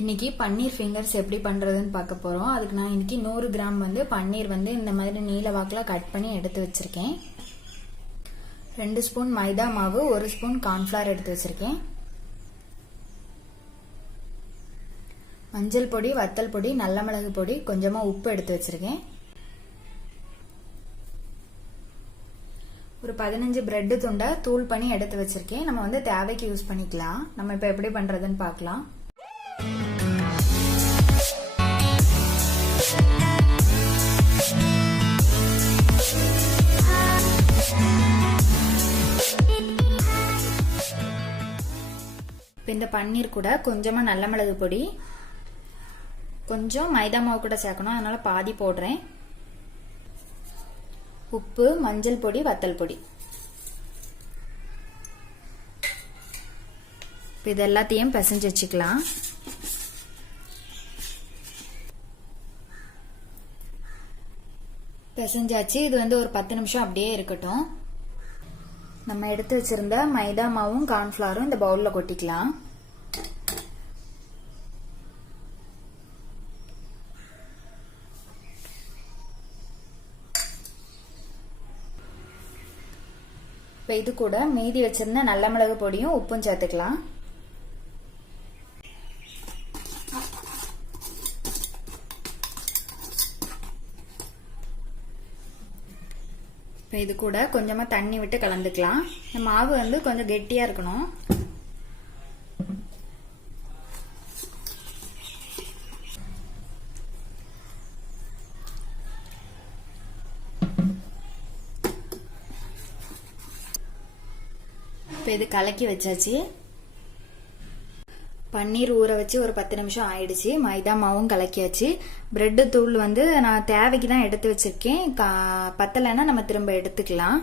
இன்னைக்கு பன்னீர் ஃபிங்கர்ஸ் எப்படி பண்ணுறதுன்னு பார்க்க போகிறோம் அதுக்கு நான் இன்னைக்கு நூறு கிராம் வந்து பன்னீர் வந்து இந்த மாதிரி நீல வாக்கில் கட் பண்ணி எடுத்து வச்சுருக்கேன். ரெண்டு ஸ்பூன் மைதா மாவு ஒரு ஸ்பூன் கார்ன்ஃப்ளவர் எடுத்து வச்சுருக்கேன். மஞ்சள் பொடி வத்தல் பொடி நல்ல மிளகு பொடி கொஞ்சமாக உப்பு எடுத்து வச்சுருக்கேன். ஒரு பதினஞ்சு பிரெட்டு துண்டை தூள் பண்ணி எடுத்து வச்சுருக்கேன். நம்ம வந்து தேவைக்கு யூஸ் பண்ணிக்கலாம். நம்ம இப்போ எப்படி பண்ணுறதுன்னு பார்க்கலாம். இந்த பன்னீர் கூட கொஞ்சமாக நல்ல மிளகு பொடி கொஞ்சம் மைதா மாவு கூட சேர்க்கணும். அதனால் பாதி போடுறேன். உப்பு மஞ்சள் பொடி வத்தல் பொடி. இப்போ இது எல்லாத்தையும் பிசைஞ்சு வச்சுக்கலாம். பிசைஞ்சாச்சு. இது வந்து ஒரு பத்து நிமிஷம் அப்படியே இருக்கட்டும். நம்ம எடுத்து வச்சிருந்த மைதா மாவும் கார்ன்ஃபிளவரும் இந்த பவுலில் கொட்டிக்கலாம். இப்போ இது கூட மீதி வச்சிருந்த நல்ல மிளகு பொடியும் உப்பும் சேர்த்துக்கலாம். இப்போ இது கூட கொஞ்சமாக தண்ணி விட்டு கலந்துக்கலாம். இந்த மாவு வந்து கொஞ்சம் கெட்டியாக இருக்கணும். இப்போ இது கலக்கி வச்சாச்சு. பன்னீர் ஊற வச்சு ஒரு பத்து நிமிஷம் ஆயிடுச்சு. மைதா மாவும் கலக்கியாச்சு. பிரெட்டு தூள் வந்து நான் தேவைக்கு தான் எடுத்து வச்சிருக்கேன். பத்தலைன்னா நம்ம திரும்ப எடுத்துக்கலாம்.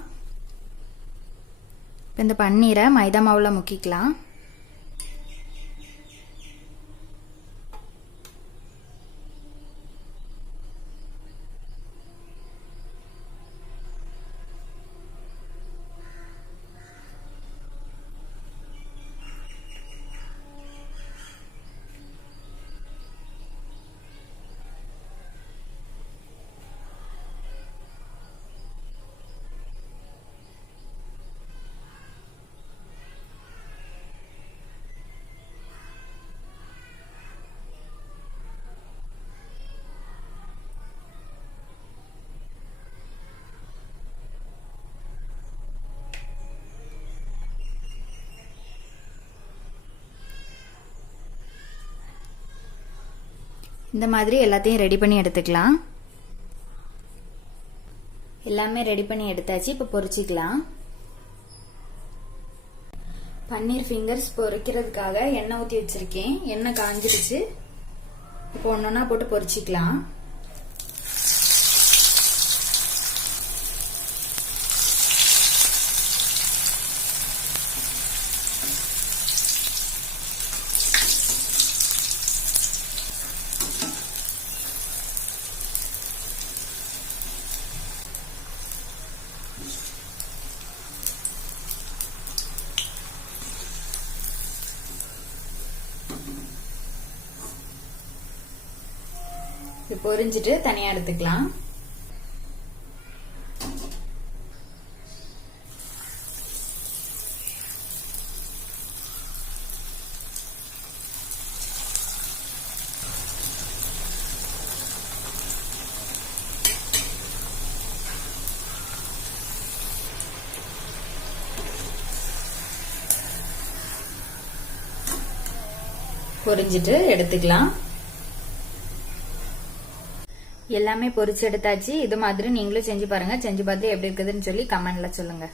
இப்போ இந்த பன்னீரை மைதா மாவில் முக்கிக்கலாம். இந்த மாதிரி எல்லாத்தையும் ரெடி பண்ணி எடுத்துக்கலாம். எல்லாமே ரெடி பண்ணி எடுத்தாச்சு இப்போ பொரிச்சிக்கலாம் பன்னீர் ஃபிங்கர்ஸ் பொரிக்கிறதுக்காக எண்ணெய் ஊற்றி வச்சிருக்கேன். எண்ணெய் காஞ்சிருச்சு. இப்போ ஒன்றொன்னா போட்டு பொரிச்சிக்கலாம் இது பொரிஞ்சிட்டு தனியா எடுத்துக்கலாம். பொரிஞ்சிட்டு எடுத்துக்கலாம். எல்லாமே பொறிச்சு எடுத்தாச்சு. இது மாதிரி நீங்களும் செஞ்சு பாருங்க. செஞ்சு பார்த்து எப்படி இருக்குதுன்னு சொல்லி கமெண்ட்ல சொல்லுங்க.